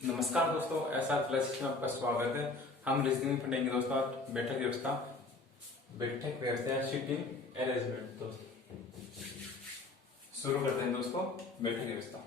नमस्कार दोस्तों, ऐसा क्लास में आपका स्वागत है। हम रीजनिंग पढ़ेंगे दोस्तों आज बैठक व्यवस्था या सीटिंग अरेंजमेंट। दोस्तों शुरू करते हैं दोस्तों बैठक व्यवस्था।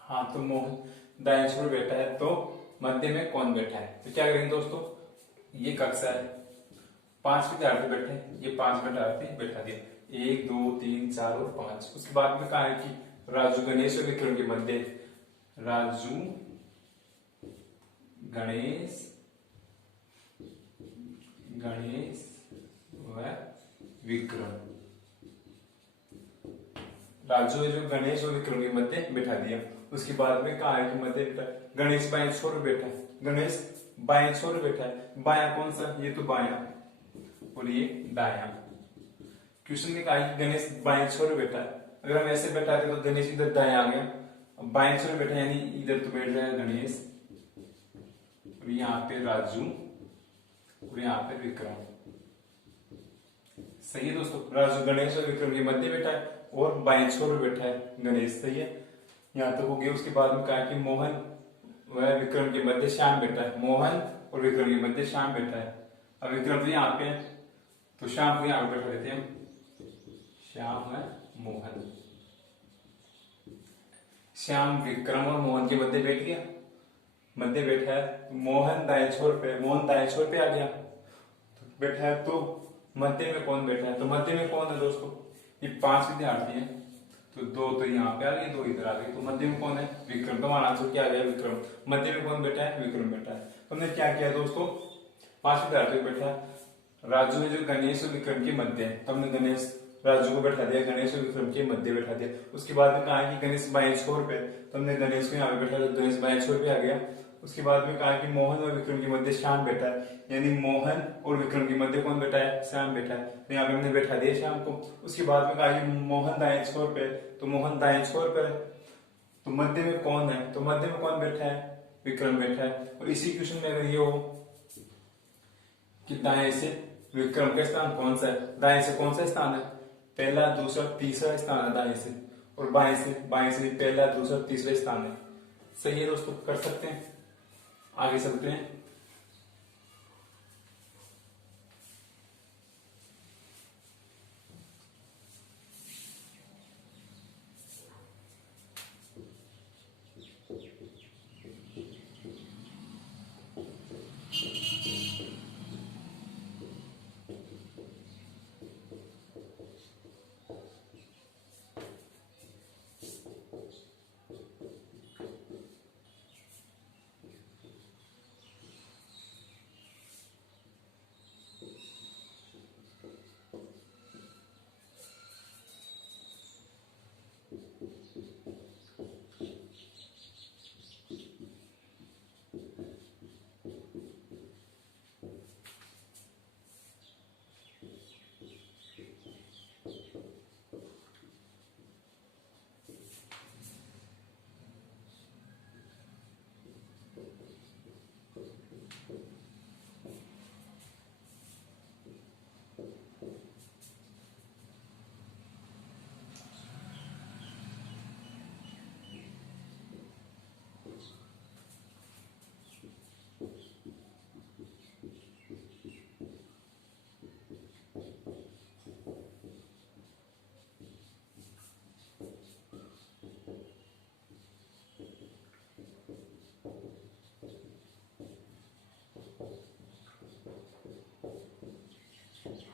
हाँ, तो मोहन दाएं छोर बैठा है, तो मध्य में कौन बैठा है? तो क्या करेंगे दोस्तों, ये कक्षा है, 5 विद्यार्थी बैठे हैं, ये 5 विद्यार्थी बैठा दिया, 1 2 3 4 और 5। उसके बाद में कहा है कि राजू गणेश और विक्रम के मध्य, राजू गणेश गणेश व विक्रम, राजू जो गणेश और विक्रम के मध्य बैठा दिया। उसके बाद में कहा है कि मध्य गणेश बाएं छोर बैठा है, गणेश बाएं छोर बैठा है। बाया कौन सा? ये तो बाया और ये दाया। क्वेश्चन में कहा है कि गणेश बाएं छोर बैठा है। अगर हम ऐसे बैठाते तो गणेश इधर दाया आ गया, अब बाएं छोर बैठा यानी इधर तो बैठ रहा है गणेश और यहाँ पे राजू और यहाँ पे विक्रम। सही है दोस्तों, राजू गणेश और विक्रम के मध्य बैठा है और बाएं छोर बैठा है गणेश। सही है, यहाँ तक हो गया। उसके बाद में कहा कि मोहन वह विक्रम के मध्य श्याम बैठा है, मोहन और विक्रम के मध्य श्याम बैठा है। अब विक्रम तो यहाँ पे है तो श्याम को यहाँ पे बैठा देते हैं, श्याम है मोहन। श्याम विक्रम और मोहन के मध्य बैठ गया, मध्य बैठा है। मोहन दाएं छोर पे, मोहन दाएं छोर पे आ गया तो बैठा है। तो मध्य में कौन बैठा है? तो मध्य में कौन है दोस्तों? ये 5 विद्यार्थी हैं, तो 2 तो यहाँ पे आ गए, 2 इधर आ गए, तो मध्य में कौन है? विक्रम। तो हमारा आंसर क्या आ गया? विक्रम। मध्य में कौन बैठा है? विक्रम बैठा है। तो हमने क्या किया दोस्तों, 5 विद्यार्थी बैठा है, राजू है जो गणेश और विक्रम के मध्य है, तो हमने गणेश राजू को बैठा दिया, गणेश और विक्रम के मध्य बैठा दिया। उसके बाद में कहा है कि गणेश बाएं छोर पे, तो हमने गणेश को यहाँ पे बैठा दिया, गणेश बाएं छोर पे आ गया। उसके बाद में कहा कि मोहन और विक्रम के मध्य श्याम बैठा है, यानी मोहन और विक्रम के मध्य कौन बैठा है? श्याम बैठा है, तो यहाँ पे हमने बैठा दिया श्याम को। उसके बाद में कहा कि मोहन दाएं छोर पे, तो मोहन दाएं छोर पे, तो मध्य में कौन है? तो मध्य में कौन बैठा है? विक्रम बैठा है। और इसी क्वेश्चन में अगर ये हो कि दाएं से विक्रम का स्थान कौन सा है, दाएं से कौन सा स्थान है? पहला दूसरा तीसरा स्थान है दाएं से, और बाएं से पहला दूसरा तीसरा स्थान है। सही है दोस्तों, कर सकते हैं। आगे चलते हैं।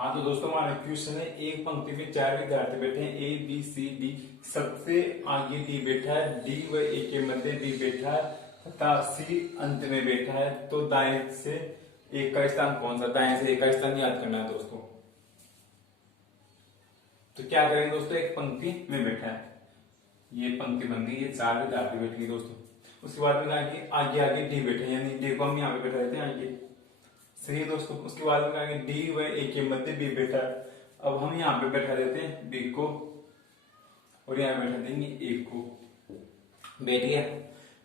हाँ तो दोस्तों हमारा क्वेश्चन है, एक पंक्ति में 4 विद्यार्थी बैठे हैं, ए बी सी डी, सबसे आगे डी बैठा है, डी व ए के मध्य बी बैठा है तथा सी अंत में बैठा है, तो दाएं से एक का स्थान कौन सा, दाएं से एक का स्थान याद करना है दोस्तों। तो क्या करेंगे दोस्तों, एक पंक्ति में बैठा है, ये पंक्ति बन गई, ये 4 विद्यार्थी बैठ गए दोस्तों। उसके बाद में आगे आगे आगे डी बैठे, यानी डी को हम यहाँ पे बैठा देते हैं आगे, सही है दोस्तों। उसके बाद में आगे डी व ए के मध्य बी बैठा है, अब हम यहाँ पे बैठा देते हैं बी को और यहाँ बैठा देंगे ए को, बैठ गया।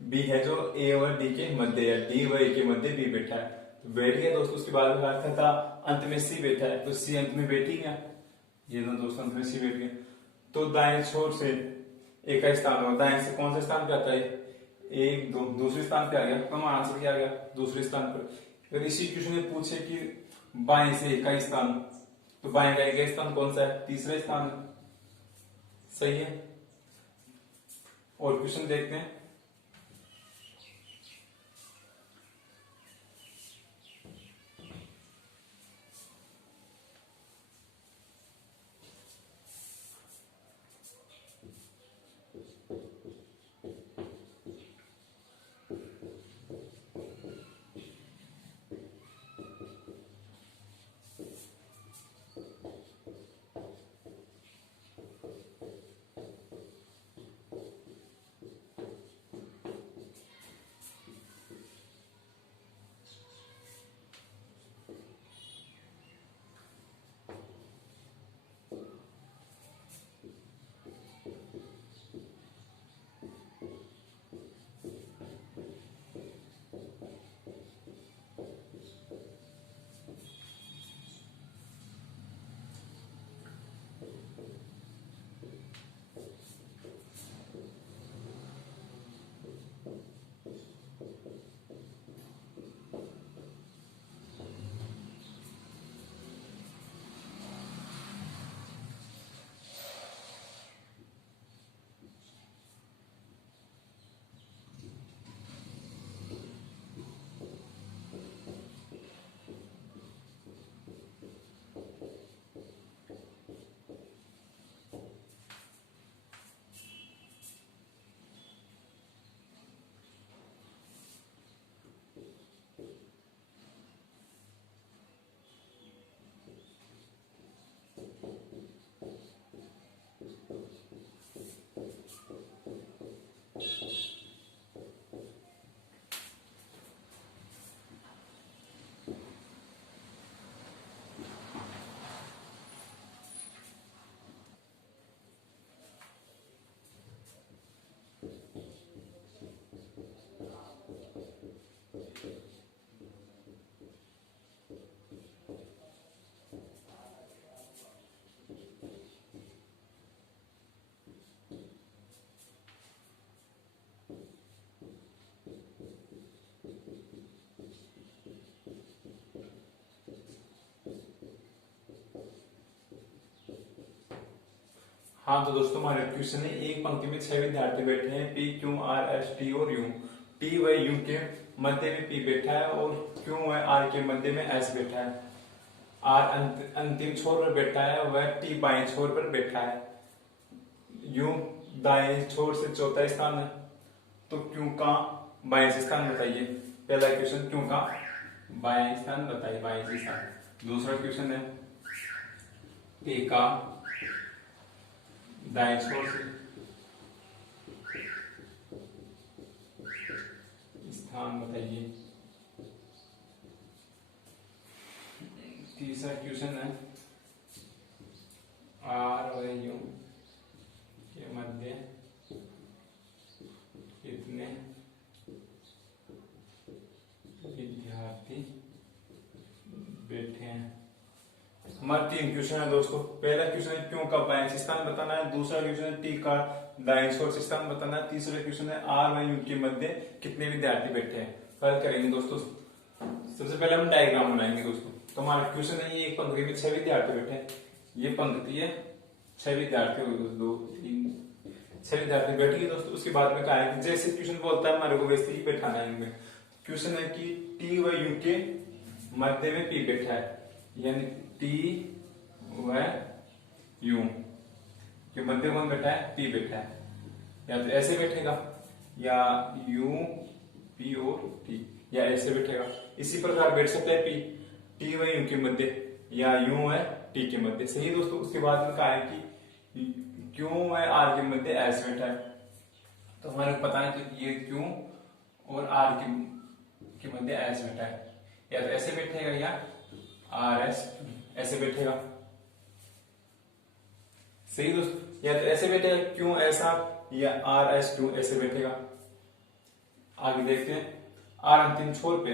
बी है जो ए और डी के मध्य है, डी व ए के मध्य बी बैठा है, तो बैठ गया दोस्तों। उसके बाद में था अंत में सी बैठा है, तो सी अंत में बैठ ही गया, ये दोस्तों अंत में सी बैठ गया। तो दाएं छोर से एक का स्थान होगा, दाएं से कौन सा स्थान पे आता है, एक दो, दूसरे स्थान पे आ गया, तो हमारा आंसर क्या आ गया, दूसरे स्थान पर। अगर इसी क्वेश्चन में पूछे कि बाएं से एक का स्थान, तो बाएं का एक स्थान कौन सा है, तीसरा स्थान, सही है। और क्वेश्चन देखते हैं। हाँ तो दोस्तों हमारे क्वेश्चन है, एक पंक्ति में 6 विद्यार्थी बैठे हैं, P Q R S T और यू, टी व यू के मध्य में पी बैठा है और क्यू व आर के मध्य में एस बैठा है, आर अंतिम छोर पर बैठा है, वह टी बाएं छोर पर बैठा है, यू दाएं छोर से चौथा स्थान है, तो क्यू का बाएं से स्थान बताइए। पहला क्वेश्चन, क्यू का बाएं स्थान बताइए, बाएं से स्थान। दूसरा क्वेश्चन है, पी का दाएं छोर से स्थान बताइए। तीसरा क्वेश्चन है, आर और यू के मध्य कितने विद्यार्थी बैठे हैं। हमारे 3 क्वेश्चन है दोस्तों। पहला क्वेश्चन है क्यों का बाएं से स्थान बताना है, दूसरा क्वेश्चन है टी का दाएं छोर से स्थान बताना है, तीसरा क्वेश्चन है आर व यू के मध्य कितने विद्यार्थी बैठे हैं। हल करेंगे दोस्तों। सबसे पहले हम डायग्राम बनाएंगे दोस्तों। तो हमारा क्वेश्चन है, ये एक पंक्ति में 6 विद्यार्थी बैठे हैं, ये पंक्ति है 6 विद्यार्थी हो गए, 2 3 6 विद्यार्थी बैठ गए दोस्तों। उसके बाद में कहा है कि जैसे क्वेश्चन बोलता है हमारे को वैसे ही बैठाना है इनमें। क्वेश्चन है कि टी व यू के मध्य में पी बैठा है, यानी टी वो है यू, कि मध्य कौन बैठा है, पी बैठा है। या तो ऐसे बैठेगा या यू पी और टी, या ऐसे बैठेगा। इसी प्रकार बैठ सकता है पी, टी व यू के मध्य, या यू है टी के मध्य। सही दोस्तों। उसके बाद में कहा है कि क्यू व आर के मध्य एस बैठा है। तो हमारे को पता है कि ये क्यू और आर के मध्य एस बैठा है। या तो ऐसे बैठेगा या आर एस ऐसे बैठेगा। सही दोस्तों। या तो ऐसे बैठेगा क्यू ऐसा, या आर एस टू ऐसे बैठेगा। आगे देखते हैं। आर अंतिम छोर पे,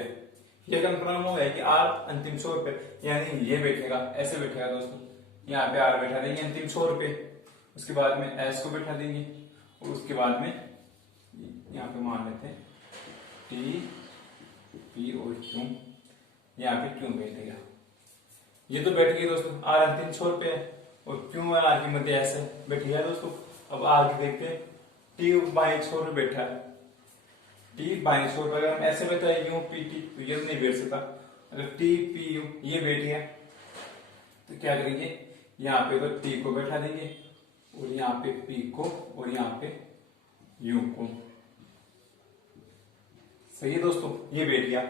ये कंफर्म हो गया कि आर अंतिम छोर पे, यानी ये बैठेगा, ऐसे बैठेगा दोस्तों। यहाँ पे आर बैठा देंगे अंतिम छोर पे, उसके बाद में एस को बैठा देंगे, और उसके बाद में यहाँ पे मान लेते हैं टी पी और क्यू, यहाँ पे क्यू बैठेगा। ये तो बैठ गई दोस्तों, आर अंतिम छोर पे है और क्यू और आर के मध्य ऐसे बैठ गया दोस्तों। अब आगे देखते हैं। टी बाएं छोर पे बैठा है, टी बाएं छोर पर, अगर हम ऐसे बैठा है यू पी टी, तो ये नहीं बैठ सकता। अगर टी पी यू ये बैठ गया तो क्या करेंगे, यहाँ पे तो टी को बैठा देंगे और यहाँ पे पी को और यहाँ पे यू को। सही है दोस्तों। ये बैठ गया,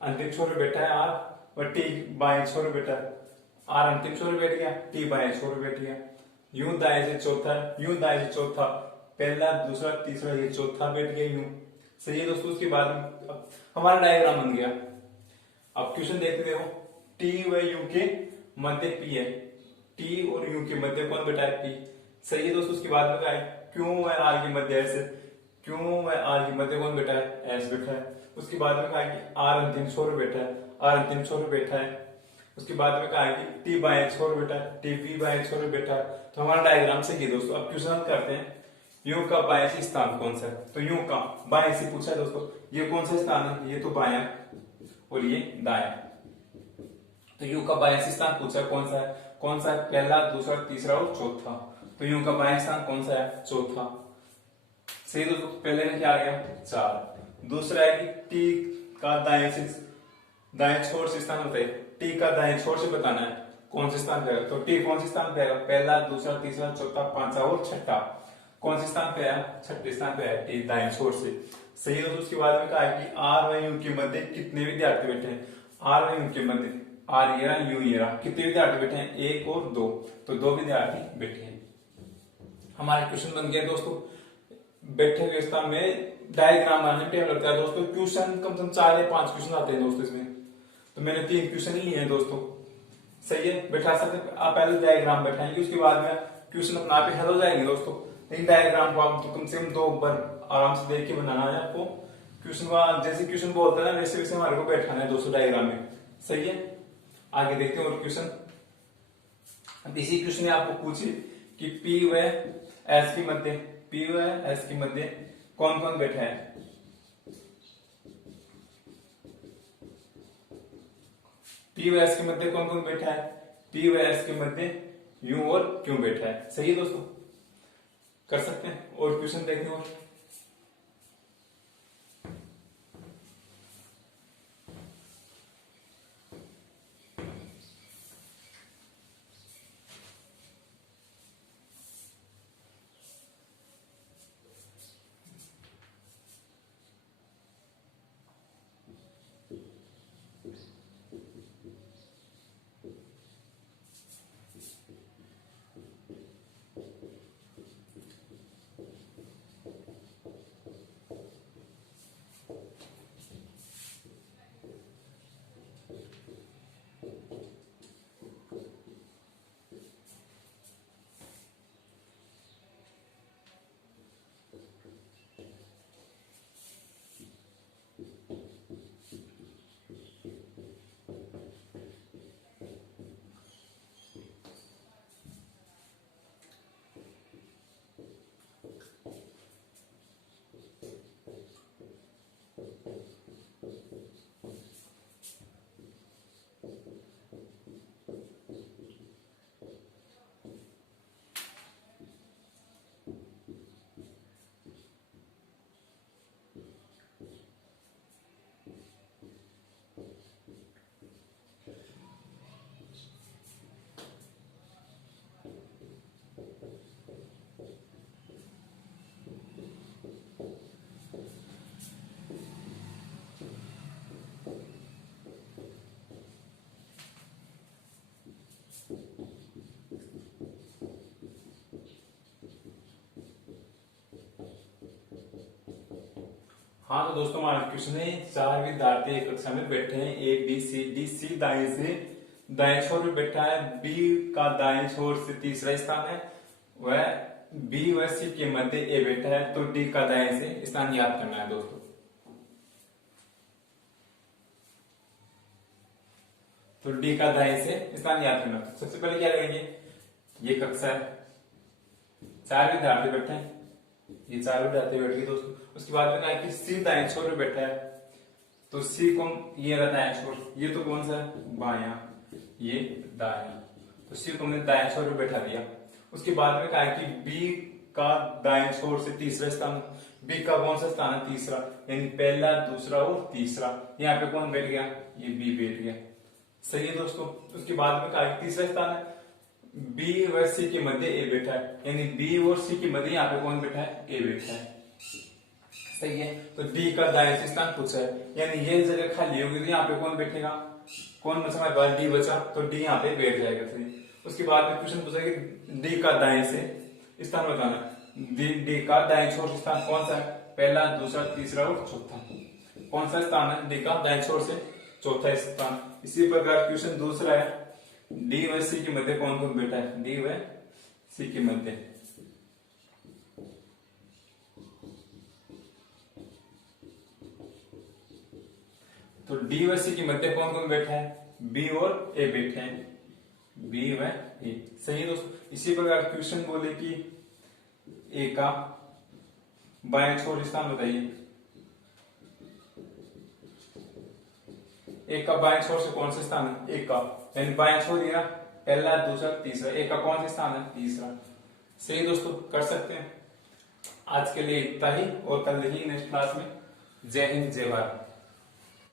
अंतिम छोर पे बैठा है आर और टी बाएं छोर पे बैठा है। आर अंतिम छोर पे बैठ गया, टी बाएं छोर पे बैठ गया। यू दाएं से चौथा, यू दाएं से चौथा, पहला दूसरा तीसरा ये चौथा बैठ गया यू। सही है दोस्तों। उसके बाद में हमारा डायग्राम बन गया। अब क्वेश्चन देखते देखो। टी व यू के मध्य पी है, टी और यू के मध्य कौन बैठा है, पी। सही है दोस्तों। उसके बाद में कहा है क्यू व आर के मध्य ऐसे, क्यू व आर के मध्य कौन बैठा है, एस बैठा है। उसके बाद में कहा है कि आर अंतिम छोर बैठा है, आर अंतिम छोर बैठा है। उसके बाद में कहा है कि टी बाएं छोर बैठा है, टी पी बाएं छोर बैठा है। तो हमारा डायग्राम से ही दोस्तों। अब क्वेश्चन करते हैं, यू का बाएं से स्थान कौन सा है। तो यू का बाएं से पूछा है दोस्तों, ये कौन सा स्थान है, ये तो बायां और ये दायां। तो यू का बाएं से स्थान पूछा है कौन सा है, कौन सा है, पहला दूसरा तीसरा और चौथा। तो यू का बाएं स्थान कौन सा है, चौथा। सही दोस्तों। पहले में क्या आ गया, 4। दूसरा है कि टी का दाएं छोर से स्थान होता है, टी का दाएं छोर से बताना है कौन से स्थान पे आएगा। तो टी कौन से स्थान पे आएगा, पहला दूसरा तीसरा चौथा पांचवा और छठा। कौन से स्थान पे आया, छठे स्थान पे आया, टी दाएं छोर से। सही है। उसके बाद में कहा है कि आर व यू के मध्य कितने विद्यार्थी बैठे हैं। आर व यू के मध्य, आर ये रहा यू ये रहा, कितने विद्यार्थी बैठे हैं, 1 और 2। तो 2 विद्यार्थी बैठे हैं। हमारा क्वेश्चन बन गया दोस्तों। बैठे हुए स्थान में डायग्राम बनाने में टाइम लगता है दोस्तों। क्वेश्चन कम से कम 4 या 5 क्वेश्चन आते हैं दोस्तों इसमें। तो मैंने 3 क्वेश्चन ही लिए हैं दोस्तों। सही है। बैठा सकते आप, पहले डायग्राम बैठाएंगे, उसके बाद में क्वेश्चन अपना आप ही हल हो जाएंगे दोस्तों। लेकिन डायग्राम को आप कम से कम 2 बार आराम से देख के बनाना है आपको। क्वेश्चन को जैसे क्वेश्चन बोलता है ना, वैसे वैसे हमारे को बैठाना है दोस्तों डायग्राम में। सही है। आगे देखते हैं और क्वेश्चन। अब इसी क्वेश्चन में आपको पूछे कि पी व एस के मध्य, पी व एस के मध्य कौन कौन बैठा है। पी व एस के मध्य कौन कौन बैठा है, पी व एस के मध्य यू और क्यों बैठा है। सही है दोस्तों। कर सकते हैं और क्वेश्चन देखते हैं। और हाँ तो दोस्तों हमारा क्वेश्चन है, 4 विद्यार्थी एक कक्षा में बैठे हैं, ए बी सी डी। सी दाएं छोर पे बैठा है, बी का दाएं छोर से तीसरा स्थान है, वह बी व सी के मध्य ए बैठा है, तो डी का दाएं से स्थान याद करना है दोस्तों। तो डी का दाएं से स्थान याद करना। सबसे पहले क्या करेंगे, ये कक्षा है, 4 विद्यार्थी बैठे हैं, ये 4 विद्यार्थी बैठ गए दोस्तों। उसके बाद में कहा कि सी दाएं छोर पे बैठा है, तो सी को ये रहा दाएं छोर, ये तो कौन सा है बायां, ये दायां, तो सी को हमने दाएं छोर पे बैठा दिया। उसके बाद में कहा कि बी का दाएं छोर से तीसरा स्थान, बी का कौन सा स्थान है तीसरा, यानी पहला दूसरा और तीसरा, यहाँ पे कौन बैठ गया, ये बी बैठ गया। सही है दोस्तों। उसके बाद में कहा तीसरा स्थान है, बी व सी के मध्य ए बैठा है, यानी बी और सी के मध्य यहाँ पे कौन बैठा है, ए बैठा है। सही है। तो डी का दाएं से स्थान पूछा है, यानी ये जगह खाली होगी तो यहाँ पे कौन बैठेगा, कौन बचा हमारे पास, डी बचा, तो डी यहाँ पे बैठ जाएगा। सही। उसके बाद में क्वेश्चन पूछा कि डी का दाएं से स्थान बताना। डी का दाएं छोर से स्थान कौन सा है, पहला दूसरा तीसरा और चौथा, कौन सा स्थान है डी का दाएं छोर से, चौथा स्थान। इसी प्रकार क्वेश्चन दूसरा है, डी व सी के मध्य कौन कौन बैठा है, डी व सी के मध्य, तो डी व सी के मध्य कौन कौन बैठा है, बी और ए बैठे हैं, बी व ए। सही है दोस्तों। इसी प्रकार क्वेश्चन बोले कि ए का बाएं छोर स्थान बताइए, एक का बाएं छोर से कौन सा स्थान है, एक का, यानी बाएं छोर दिया पहला दूसरा तीसरा, एक का कौन सा स्थान है, तीसरा। सही दोस्तों, कर सकते हैं। आज के लिए इतना ही, और कल देखिए नेक्स्ट क्लास में। जय हिंद जय भारत।